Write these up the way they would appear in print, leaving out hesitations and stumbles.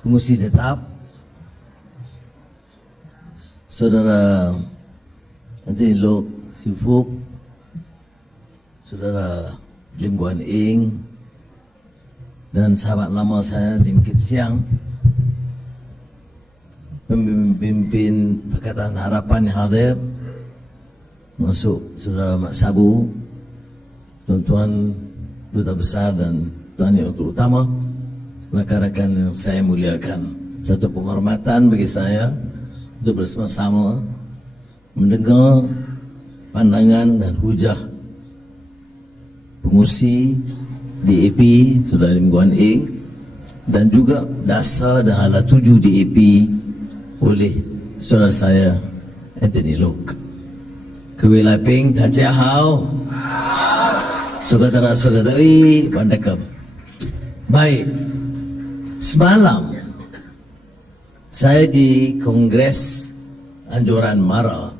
pengungsi tetap, Saudara Nanti Lok Sifuk, Saudara Lim Guan Ing, dan sahabat lama saya Lim Kit Siang, pemimpin Pakatan Harapan yang hadir, masuk Saudara Mak Sabu, tuan-tuan Duta Besar dan Tuan Yang Utama, rakan-rakan yang saya muliakan. Satu penghormatan bagi saya untuk bersama-sama mendengar pandangan dan hujah pengungsi DAP Saudara Lim Guan Ing dan juga dasar dan hala tuju DAP oleh saudara saya Anthony Lok. Kewilaping tajahau, saudara-saudari pandakam. Baik, semalam saya di Kongres Anjuran Mara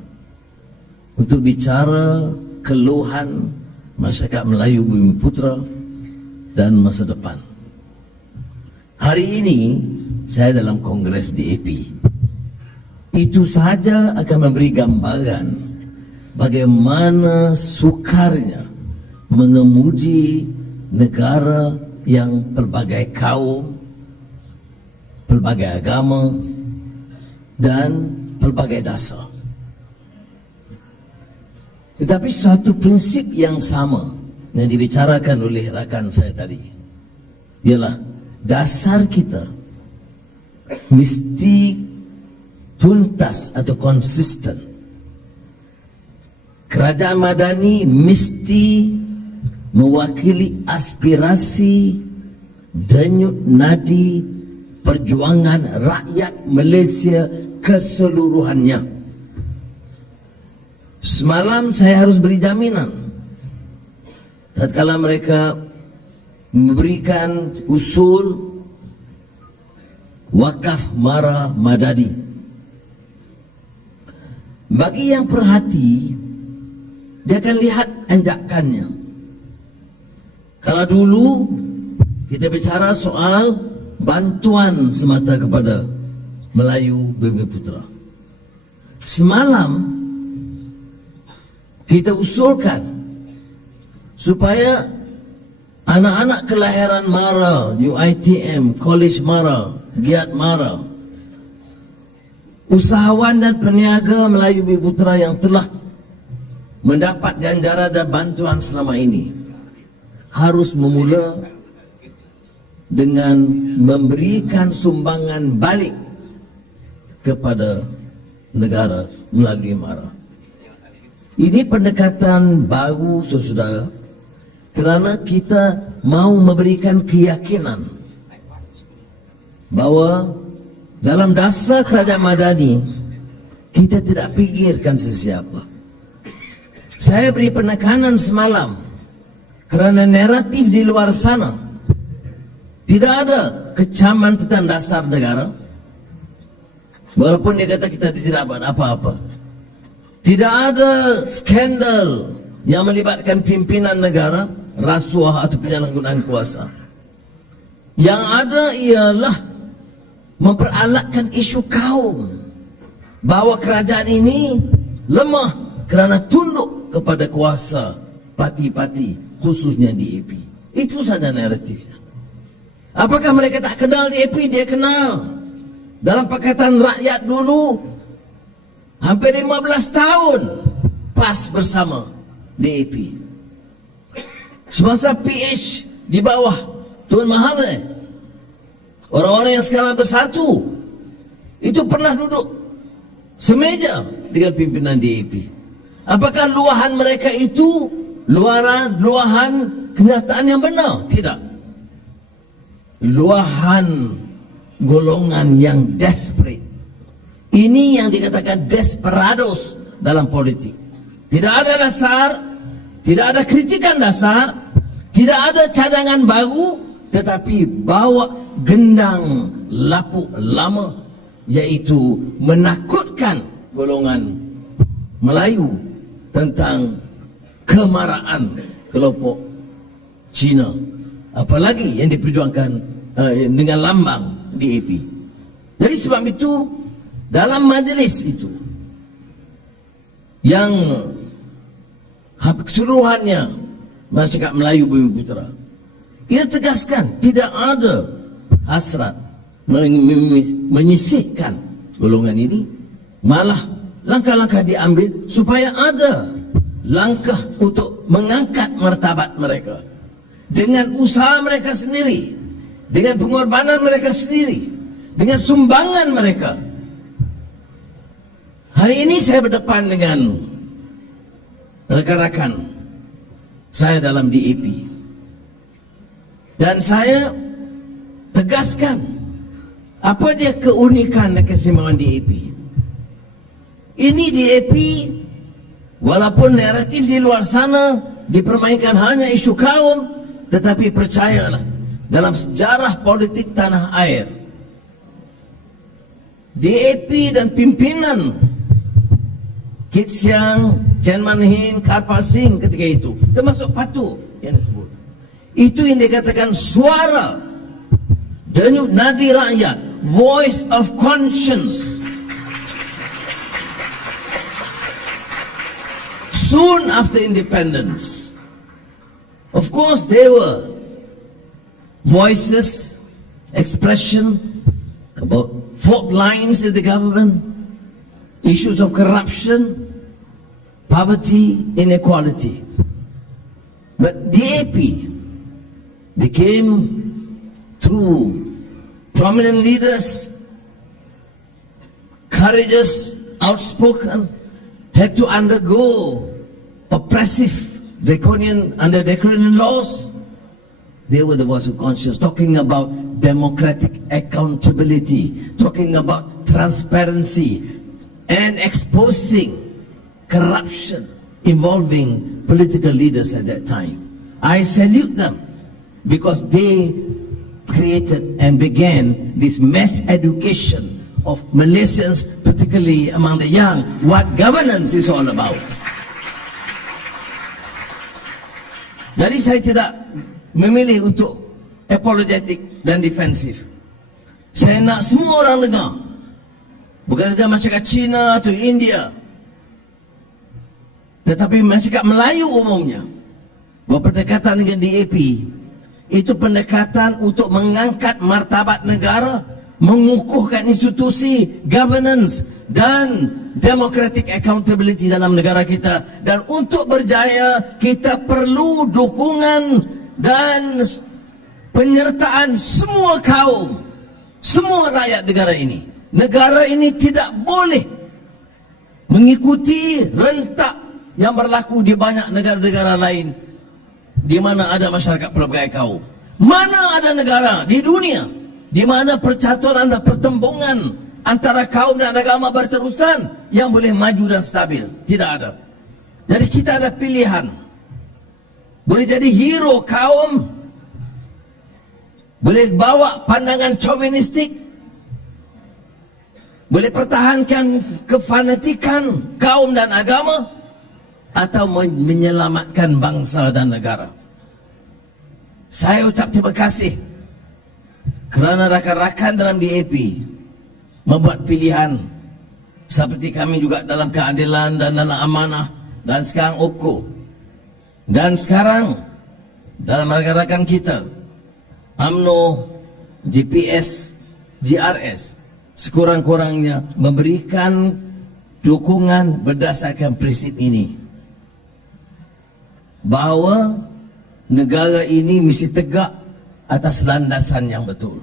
untuk bicara keluhan masyarakat Melayu Bumiputra dan masa depan. Hari ini saya dalam Kongres DAP. Itu saja akan memberi gambaran bagaimana sukarnya mengemudi negara yang pelbagai kaum, pelbagai agama dan pelbagai dasar. Tetapi suatu prinsip yang sama yang dibicarakan oleh rakan saya tadi ialah dasar kita mesti tuntas atau konsisten. Kerajaan Madani mesti mewakili aspirasi denyut nadi perjuangan rakyat Malaysia keseluruhannya. Semalam saya harus beri jaminan tatkala mereka memberikan usul wakaf Mara Madani. Bagi yang perhati, dia akan lihat anjakannya. Kalau dulu kita bicara soal bantuan semata kepada Melayu Bumiputra, semalam kita usulkan supaya anak-anak kelahiran Mara, UiTM, College Mara, Giat Mara, usahawan dan peniaga Melayu Bumiputra yang telah mendapat ganjaran dan bantuan selama ini harus memula dengan memberikan sumbangan balik kepada negara melalui Mara. Ini pendekatan baru, saudara, kerana kita mau memberikan keyakinan bahawa dalam dasar kerajaan Madani kita tidak fikirkan sesiapa. Saya beri penekanan semalam kerana naratif di luar sana tidak ada kecaman tentang dasar negara. Walaupun dia kata kita tidak buat apa-apa, tidak ada skandal yang melibatkan pimpinan negara, rasuah atau penyalahgunaan kuasa. Yang ada ialah memperalatkan isu kaum, bahawa kerajaan ini lemah kerana tunduk kepada kuasa parti-parti, khususnya DAP. Itu saja naratifnya. Apakah mereka tak kenal DAP? Dia kenal. Dalam Pakatan Rakyat dulu hampir 15 tahun PAS bersama DAP. Semasa PH di bawah Tuan Mahathir, orang-orang yang sekarang bersatu itu pernah duduk semeja dengan pimpinan DAP. Apakah luahan mereka itu luahan kenyataan yang benar? Tidak. Luahan golongan yang desperate. Ini yang dikatakan desperados dalam politik. Tidak ada dasar, tidak ada kritikan dasar, tidak ada cadangan baru, tetapi bawa gendang lapuk lama, yaitu menakutkan golongan Melayu tentang kemarahan kelompok Cina, apalagi yang diperjuangkan dengan lambang DAP. Jadi sebab itu dalam majlis itu yang keseluruhannya masyarakat Melayu Bumiputera, ia tegaskan tidak ada hasrat menyisihkan golongan ini, malah langkah-langkah diambil supaya ada langkah untuk mengangkat martabat mereka dengan usaha mereka sendiri, dengan pengorbanan mereka sendiri, dengan sumbangan mereka. Hari ini saya berdepan dengan rekan-rekan saya dalam DAP dan saya tegaskan apa dia keunikan dan keistimewaan DAP. Ini DAP, walaupun naratif di luar sana dipermainkan hanya isu kaum, tetapi percayalah, dalam sejarah politik tanah air, DAP dan pimpinan Kit Siang, Chen Man-hin, Karpal Singh ketika itu, termasuk Patu yang disebut, itu yang dikatakan suara denyut nadi rakyat, voice of conscience. Soon after independence, of course, there were voices, expression about fault lines in the government, issues of corruption, poverty, inequality. But DAP became, through prominent leaders, courageous, outspoken, had to undergo oppressive draconian laws. They were the voice of conscience, talking about democratic accountability, talking about transparency, and exposing corruption involving political leaders at that time. I salute them because they created and began this mass education of Malaysians, particularly among the young, what governance is all about. Jadi saya tidak memilih untuk apologetic dan defensif. Saya nak semua orang dengar, bukan saja masyarakat Cina atau India, tetapi masyarakat Melayu umumnya, bahawa pendekatan dengan DAP itu pendekatan untuk mengangkat martabat negara, mengukuhkan institusi governance dan democratic accountability dalam negara kita. Dan untuk berjaya, kita perlu dukungan dan penyertaan semua kaum, semua rakyat negara ini. Negara ini tidak boleh mengikuti rentak yang berlaku di banyak negara-negara lain di mana ada masyarakat pelbagai kaum. Mana ada negara di dunia di mana percaturan dan pertembungan antara kaum dan agama berterusan yang boleh maju dan stabil? Tidak ada. Jadi kita ada pilihan. Boleh jadi hero kaum, boleh bawa pandangan chauvinistik, boleh pertahankan kefanatikan kaum dan agama, atau menyelamatkan bangsa dan negara. Saya ucap terima kasih kerana rakan-rakan dalam DAP membuat pilihan seperti kami juga dalam keadilan dan dalam amanah, dan sekarang OPCO, dan sekarang dalam rakan-rakan kita UMNO, GPS, GRS, sekurang-kurangnya memberikan dukungan berdasarkan prinsip ini, bahawa negara ini mesti tegak atas landasan yang betul.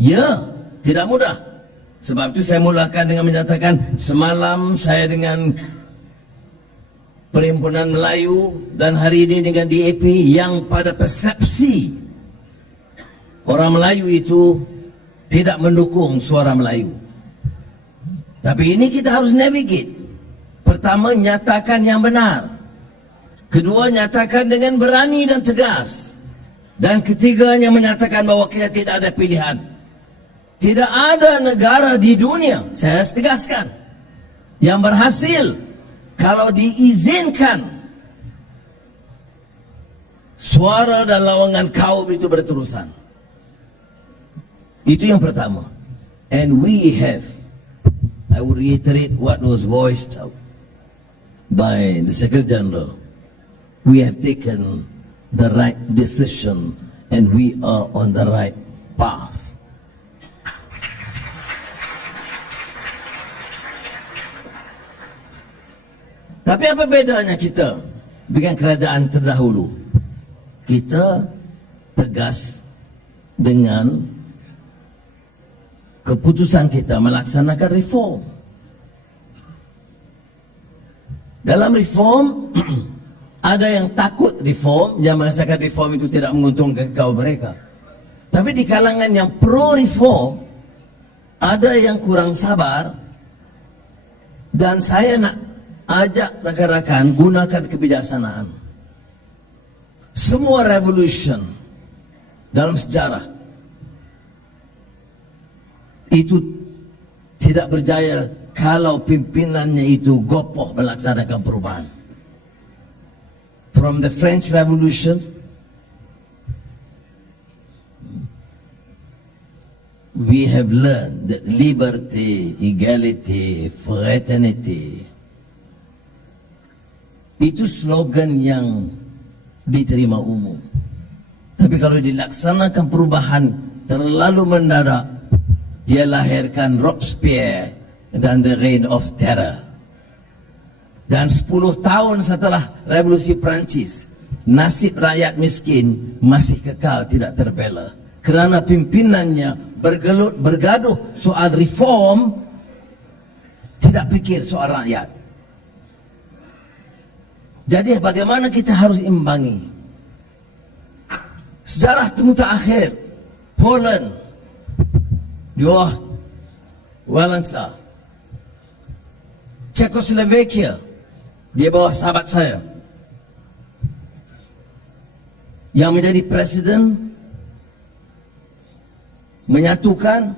Ya, tidak mudah. Sebab itu saya mulakan dengan menyatakan semalam saya dengan Perhimpunan Melayu dan hari ini dengan DAP yang pada persepsi orang Melayu itu tidak mendukung suara Melayu. Tapi ini kita harus navigate. Pertama, nyatakan yang benar. Kedua, nyatakan dengan berani dan tegas. Dan ketiganya, menyatakan bahawa kita tidak ada pilihan. Tidak ada negara di dunia, saya tegaskan, yang berhasil kalau diizinkan suara dan lawangan kaum itu berterusan. Itu yang pertama. And we have, I will reiterate what was voiced out by the Secretary General. We have taken the right decision and we are on the right path. Tapi apa bedanya kita dengan kerajaan terdahulu? Kita tegas dengan keputusan kita melaksanakan reform. Dalam reform, ada yang takut reform, yang merasakan reform itu tidak menguntungkan kaum mereka. Tapi di kalangan yang pro reform, ada yang kurang sabar, dan saya nak ajak rakan-rakan gunakan kebijaksanaan. Semua revolution dalam sejarah itu tidak berjaya kalau pimpinannya itu gopoh melaksanakan perubahan. From the French Revolution, we have learned that liberty, equality, fraternity, itu slogan yang diterima umum. Tapi kalau dilaksanakan perubahan terlalu mendadak, dia lahirkan Robespierre dan the Reign of Terror. Dan 10 tahun setelah Revolusi Perancis, nasib rakyat miskin masih kekal tidak terbela. Kerana pimpinannya bergaduh soal reform, tidak fikir soal rakyat. Jadi bagaimana kita harus imbangi? Sejarah temu terakhir, Poland, Joh Walesa, Czechoslovakia, dia bawah sahabat saya yang menjadi presiden, menyatukan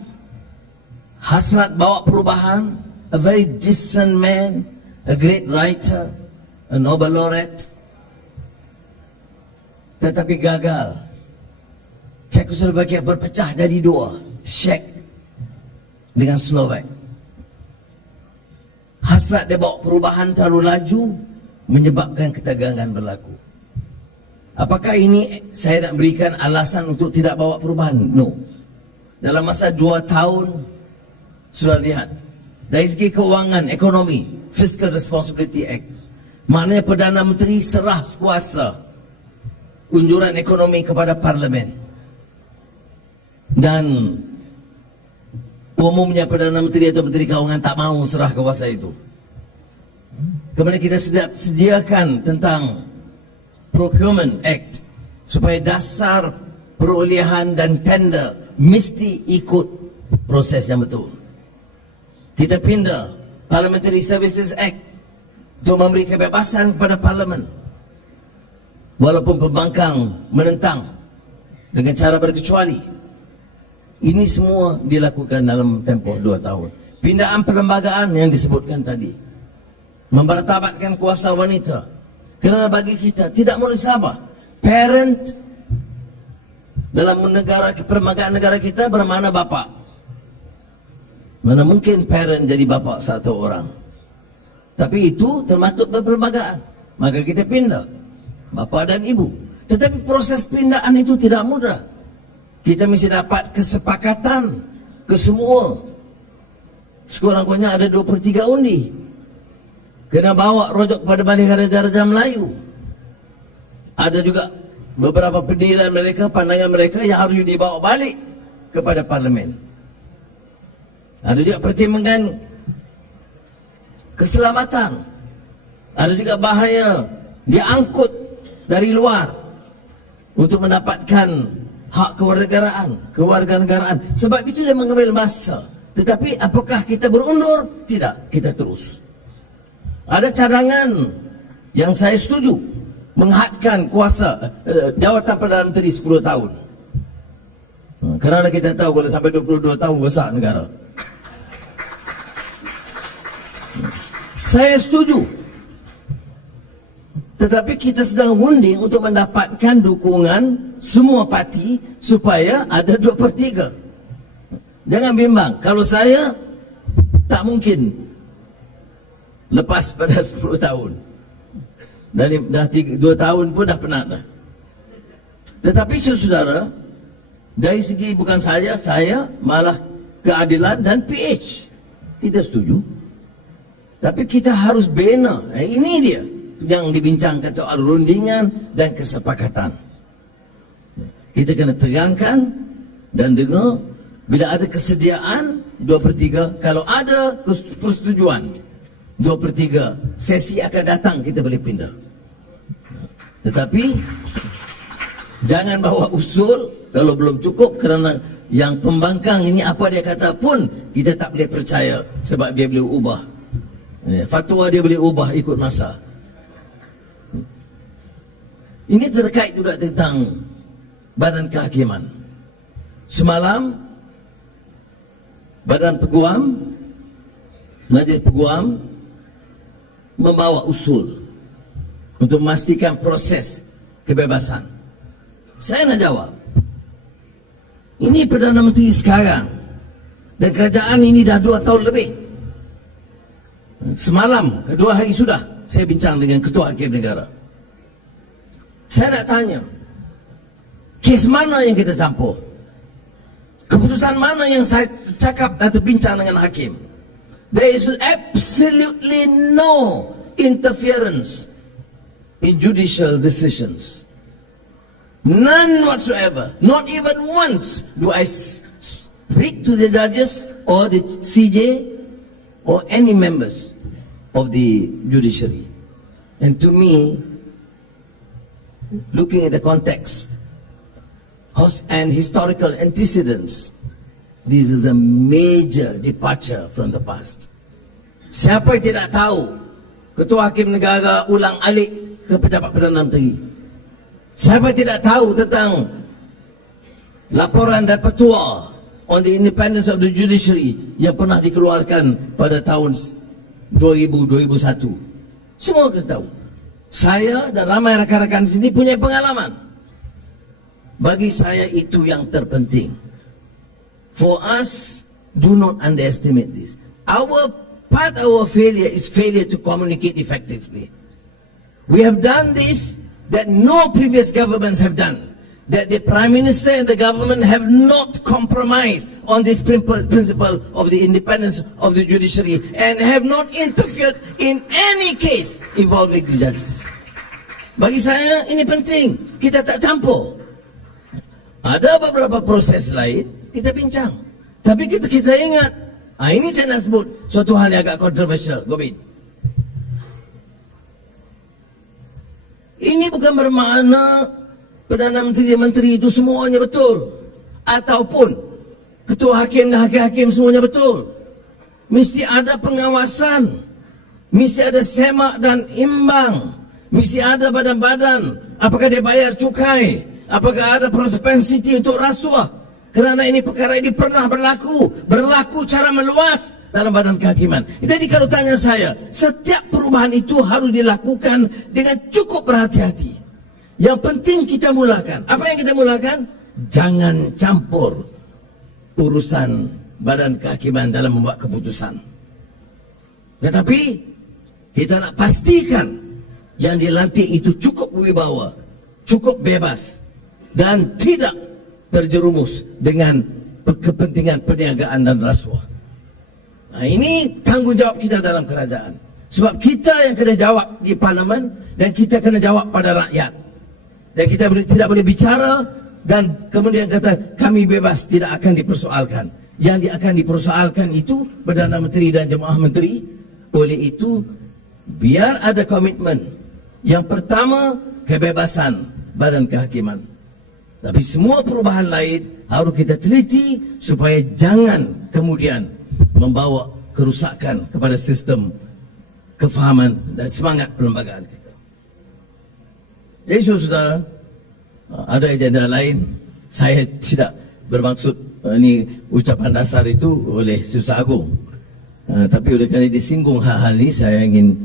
hasrat bawa perubahan, a very decent man, a great writer, a Nobel laureate, tetapi gagal. Czechoslovakia berpecah jadi dua, Czech dengan Slovak. Hasrat dia bawa perubahan terlalu laju, menyebabkan ketegangan berlaku. Apakah ini saya nak berikan alasan untuk tidak bawa perubahan? No. Dalam masa 2 tahun, sudah lihat, dari segi keuangan, ekonomi, Fiscal Responsibility Act, maknanya Perdana Menteri serah kuasa unjuran ekonomi kepada Parlimen. Dan umumnya Perdana Menteri atau Menteri Keuangan tak mahu serah kuasa itu. Kemudian kita sediakan tentang Procurement Act, supaya dasar perolehan dan tender mesti ikut proses yang betul. Kita pindah Parliamentary Services Act untuk memberi kebebasan kepada Parlimen, walaupun pembangkang menentang dengan cara berkecuali. Ini semua dilakukan dalam tempoh 2 tahun. Pindaan perlembagaan yang disebutkan tadi, memartabatkan kuasa wanita. Kerana bagi kita tidak boleh sabar. Parent dalam perlembagaan negara kita bermakna bapa. Mana mungkin parent jadi bapa satu orang. Tapi itu termasuk dalam perlembagaan. Maka kita pindah bapa dan ibu. Tetapi proses pindaan itu tidak mudah. Kita mesti dapat kesepakatan ke semua. Sekurang-kurangnya ada 2/3 undi. Kena bawa rojok kepada Balai Raja Melayu. Ada juga beberapa pendirian mereka, pandangan mereka yang harus dibawa balik kepada Parlimen. Ada juga pertimbangan keselamatan. Ada juga bahaya dia angkut dari luar untuk mendapatkan hak kewarganegaraan. Sebab itu dia mengambil masa. Tetapi apakah kita berundur? Tidak, kita terus. Ada cadangan yang saya setuju, menghadkan kuasa jawatan Perdana Menteri 10 tahun. Kerana kita tahu kalau sampai 22 tahun besar negara. Saya setuju. Tetapi kita sedang undi untuk mendapatkan dukungan semua parti supaya ada 2/3. Jangan bimbang. Kalau saya, tak mungkin lepas pada 10 tahun. Dah 2 tahun pun dah penat dah. Tetapi saudara, dari segi bukan saya malah keadilan dan PH. Kita setuju. Tapi kita harus bina. Ini dia yang dibincangkan soal rundingan dan kesepakatan. Kita kena tegangkan dan dengar bila ada kesediaan 2/3, kalau ada persetujuan 2/3 sesi akan datang, kita boleh pindah. Tetapi jangan bawa usul kalau belum cukup, kerana yang pembangkang ini apa dia kata pun kita tak boleh percaya sebab dia boleh ubah. Fatwa dia boleh ubah ikut masa. Ini terkait juga tentang Badan Kehakiman. Semalam Badan Peguam, Majlis Peguam membawa usul untuk memastikan proses kebebasan. Saya nak jawab, ini Perdana Menteri sekarang dan kerajaan ini dah 2 tahun lebih. Semalam, 2 hari sudah, saya bincang dengan Ketua Hakim Negara. Saya nak tanya, kes mana yang kita campur? Keputusan mana yang saya cakap dan terbincang dengan Hakim? There is absolutely no interference in judicial decisions. None whatsoever. Not even once do I speak to the judges or the CJ or any members of the judiciary. And to me, looking at the context and historical antecedents, this is a major departure from the past. Siapa yang tidak tahu Ketua Hakim Negara ulang alik ke pejabat Perdana Menteri? Siapa yang tidak tahu tentang laporan dan petua on the independence of the judiciary yang pernah dikeluarkan pada tahun 2000-2001? Semua kita tahu. Saya dan ramai rakan-rakan di sini punya pengalaman. Bagi saya itu yang terpenting. For us, do not underestimate this. Part of our failure is failure to communicate effectively. We have done this that no previous governments have done. That the Prime Minister and the government have not compromised on this principle of the independence of the judiciary and have not interfered in any case involving the judges. Bagi saya ini penting. Kita tak campur. Ada beberapa proses lain kita bincang. Tapi kita ingat, ini saya nak sebut suatu hal yang agak kontroversial, Gobind. Ini bukan bermakna Perdana Menteri itu semuanya betul, ataupun Ketua Hakim dan Hakim-Hakim semuanya betul. Mesti ada pengawasan, mesti ada semak dan imbang, mesti ada badan-badan. Apakah dia bayar cukai? Apakah ada propensity untuk rasuah? Kerana ini perkara ini pernah berlaku cara meluas dalam Badan Kehakiman. Jadi kalau tanya saya, setiap perubahan itu harus dilakukan dengan cukup berhati-hati. Yang penting kita mulakan. Apa yang kita mulakan? Jangan campur urusan Badan Kehakiman dalam membuat keputusan. Tetapi kita nak pastikan yang dilantik itu cukup berwibawa, cukup bebas, dan tidak terjerumus dengan kepentingan perniagaan dan rasuah. Ini tanggungjawab kita dalam kerajaan. Sebab kita yang kena jawab di parlimen dan kita kena jawab pada rakyat. Dan kita tidak boleh bicara dan kemudian kata kami bebas, tidak akan dipersoalkan. Yang akan dipersoalkan itu Perdana Menteri dan Jemaah Menteri. Oleh itu, biar ada komitmen. Yang pertama, kebebasan Badan Kehakiman. Tapi semua perubahan lain harus kita teliti supaya jangan kemudian membawa kerusakan kepada sistem kefahaman dan semangat perlembagaan kita. Jadi saudara, ada agenda lain. Saya tidak bermaksud ini ucapan dasar itu oleh Susah Agung. Tapi oleh kerana disinggung hal-hal ini, saya ingin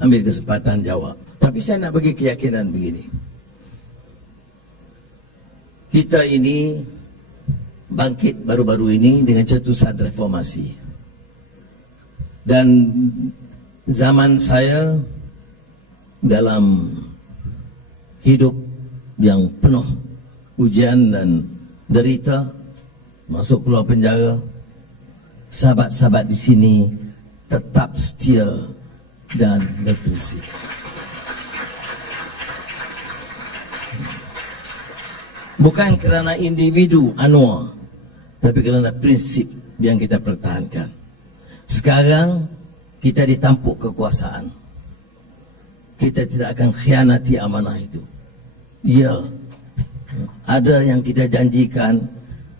ambil kesempatan jawab. Tapi saya nak bagi keyakinan begini. Kita ini bangkit baru-baru ini dengan cetusan reformasi. Dan zaman saya dalam hidup yang penuh ujian dan derita, masuk keluar penjara, sahabat-sahabat di sini tetap setia dan berprinsip. Bukan kerana individu Anwar, tapi kerana prinsip yang kita pertahankan. Sekarang kita ditampuk kekuasaan. Kita tidak akan khianati amanah itu. Ya, ada yang kita janjikan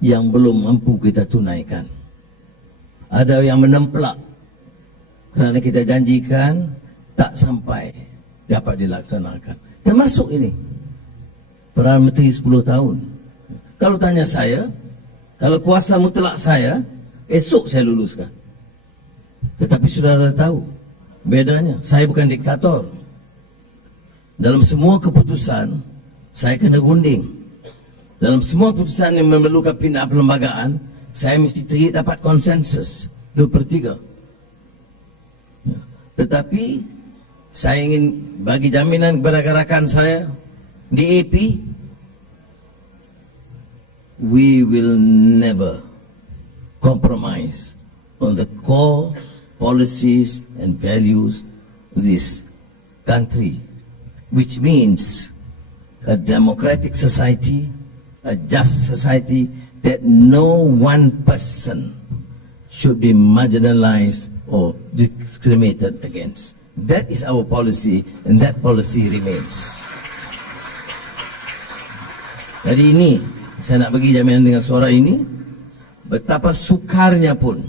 yang belum mampu kita tunaikan. Ada yang menemplak kerana kita janjikan tak sampai dapat dilaksanakan. Termasuk ini Perdana Menteri 10 tahun. Kalau tanya saya, kalau kuasa mutlak saya, esok saya luluskan. Tetapi saudara tahu bedanya, saya bukan diktator. Dalam semua keputusan saya kena gunting. Dalam semua keputusan yang memerlukan pindah perlembagaan, saya mesti dapat konsensus 2/3. Tetapi saya ingin bagi jaminan kepada rakan saya di AP, we will never compromise on the core policies and values of this country, which means a democratic society, a just society, that no one person should be marginalized or discriminated against. That is our policy, and that policy remains. Jadi ini, saya nak bagi jaminan dengan suara ini, betapa sukarnya pun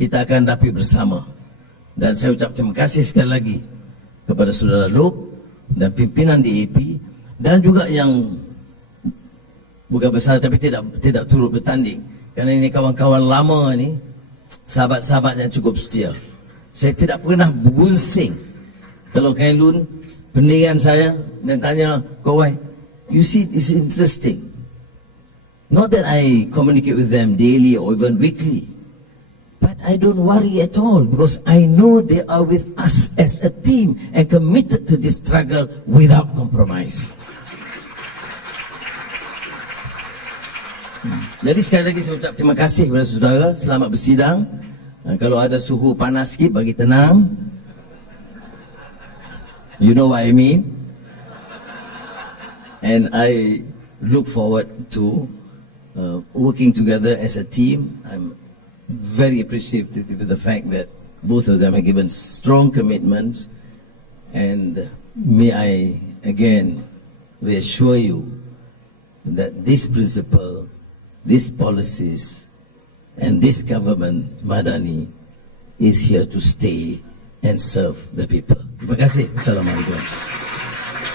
kita akan dapat bersama. Dan saya ucap terima kasih sekali lagi kepada saudara Lok dan pimpinan DAP, dan juga yang bukan besar tapi tidak turut bertanding. Kerana ini kawan-kawan lama ni, sahabat-sahabat yang cukup setia. Saya tidak pernah bergusing kalau Kailun pendirian saya dan tanya, Kawai, you see, it's interesting. Not that I communicate with them daily or even weekly, but I don't worry at all because I know they are with us as a team and committed to this struggle without compromise. Jadi sekali lagi saya ucap terima kasih kepada saudara. Selamat bersidang. Kalau ada suhu panas sikit, bagi tenang. You know what I mean? And I look forward to working together as a team. I'm very appreciative of the fact that both of them have given strong commitments. And may I again reassure you that this principle, these policies, and this government, Madani, is here to stay and serve the people. Terima kasih. Assalamualaikum.